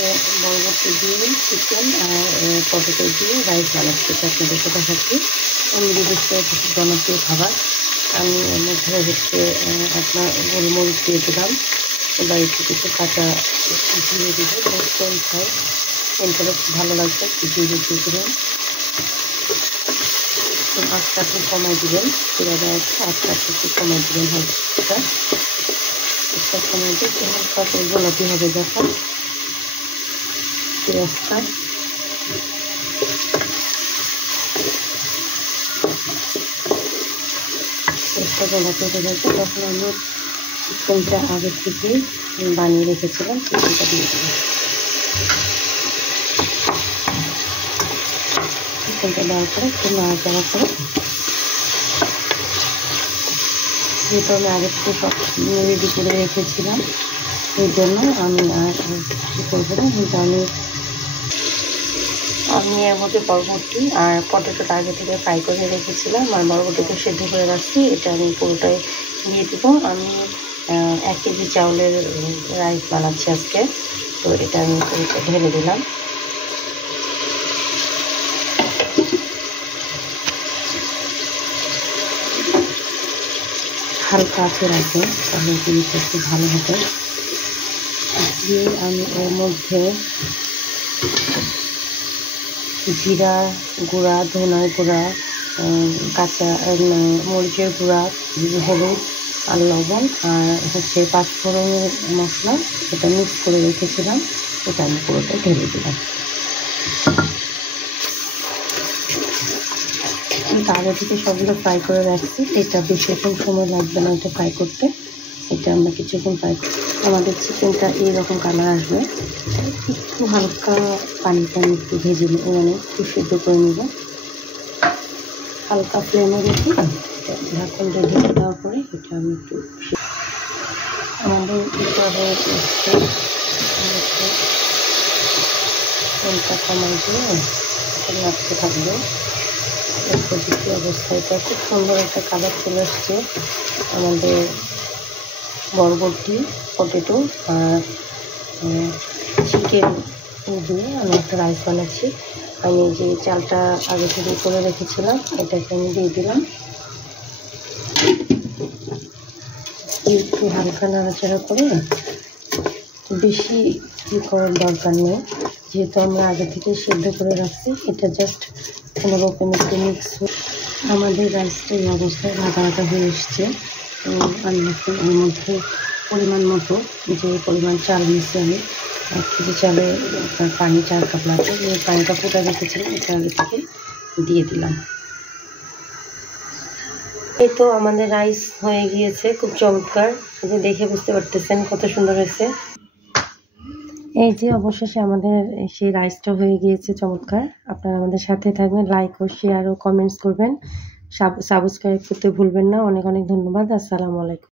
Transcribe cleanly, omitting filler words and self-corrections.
আজকে বরবটি দিয়ে চিকেন আর পটেটো দিয়ে রাইস বানাচ্ছি, আপনাদের সাথে দেখাচ্ছি। নিরামিষে কিছু জনপ্রিয় খাবার। আমি এর মধ্যে আপনার গোলমরিচ দিয়ে দিলাম, এবার একটু কিছু কাঁচা জিরে দিব, সেন্ট হয়, সেন্টটা খুব ভালো লাগছে, একটু জিরে দিয়ে দিলাম। আস্তে আস্তে কমাই দিবেন, জিরা দেওয়া আস্তে আস্তে একটু কমাই দিবেন, হালকা কমাই দিয়ে হালকা করে গোলাপি হবে যখন পেঁয়াজটা গোলাপি হয়ে গেছে, তখন আমি চিকেনটা আগে থেকে বানিয়ে রেখেছিলাম, চিকেনটা দিয়ে দিলাম। চিকেনটা দেওয়ার পরে একটু নাড়াচাড়া করে, যেহেতু আমি আগে থেকে সব রেডি করে রেখেছিলাম, এই জন্য আমি আর কী করবো না, কিন্তু আমি এর মধ্যে বরবটি আর পটেটোটা আগে থেকে ফ্রাই করে রেখেছিলাম, আর বরবটিকে সেদ্ধ করে রাখছি, এটা আমি পুরোটাই দিয়ে দেবো। আমি 1 কেজি চাউলের রাইস বানাচ্ছি আজকে, তো এটা আমি পুরোটা ঢেলে দিলাম। হালকা আছে রাখবেন, তাহলে জিনিসটা একটু ভালো হবে। দিয়ে আমি এর মধ্যে জিরা গুঁড়া, ধনের গুঁড়া, কাঁচা মরিচের গুঁড়া, হলুদ আর লবণ আর পাঁচফোড়নের মশলা, এটা মিক্স করে রেখেছিলাম, এটা আমি পুরোটা ঢেলে দিলাম। আগে থেকে সবগুলো ফ্রাই করে রাখছি, এটা বেশিক্ষণ সময় লাগবে না এটা ফ্রাই করতে, এটা আমরা কিছুক্ষণ ফ্রাই করি। আমাদের চিকেনটা এইরকম কালার আসবে, একটু হালকা পানিটা আমি একটু ভেজে নেব, মানে একটু সিদ্ধ করে নেব, হালকা ফ্লেমে রেখে ঢাকন রেখে দেওয়ার পরে এটা আমি একটু আমাদের ফ্লেমটা কমাই দিয়ে নাড়তে থাকবে। দ্বিতীয় অবস্থায় এটা খুব সুন্দর একটা কালার চলে আসছে। আমাদের বরবটি, পটেটো আর চিকেন দিয়ে আমি একটা রাইস বানাচ্ছি। আমি যে চালটা আগে থেকে করে রেখেছিলাম, এটাকে আমি দিয়ে দিলাম, একটু হালকা নাড়াচাড়া করে, বেশি করার দরকার নেই, যেহেতু আমরা আগে থেকে সিদ্ধ করে রাখছি, এটা জাস্ট কোনো রকম একটু মিক্স। আমাদের রাইসটা এই অবস্থায় ভাজা ভাজা হয়ে এসছে। তো আমি এখন এর মধ্যে পরিমাণ মতো, যে পরিমাণ চাল নিচ্ছি আমি 1 কেজি চালে পানি 4 কাপ লাগবে, এই পানিটা ফুটা রেখেছিলাম, এটা আগে থেকে দিয়ে দিলাম। এই তো আমাদের রাইস হয়ে গিয়েছে, খুব চমৎকার, যে দেখে বুঝতে পারতেছেন কত সুন্দর হয়েছে। এই যে অবশেষে আমাদের সেই রাইসটা হয়ে গিয়েছে চমৎকার। আপনারা আমাদের সাথে থাকবেন, লাইক ও শেয়ার ও কমেন্টস করবেন, সাবস্ক্রাইব করতে ভুলবেন না। অনেক অনেক ধন্যবাদ। আসসালামু আলাইকুম।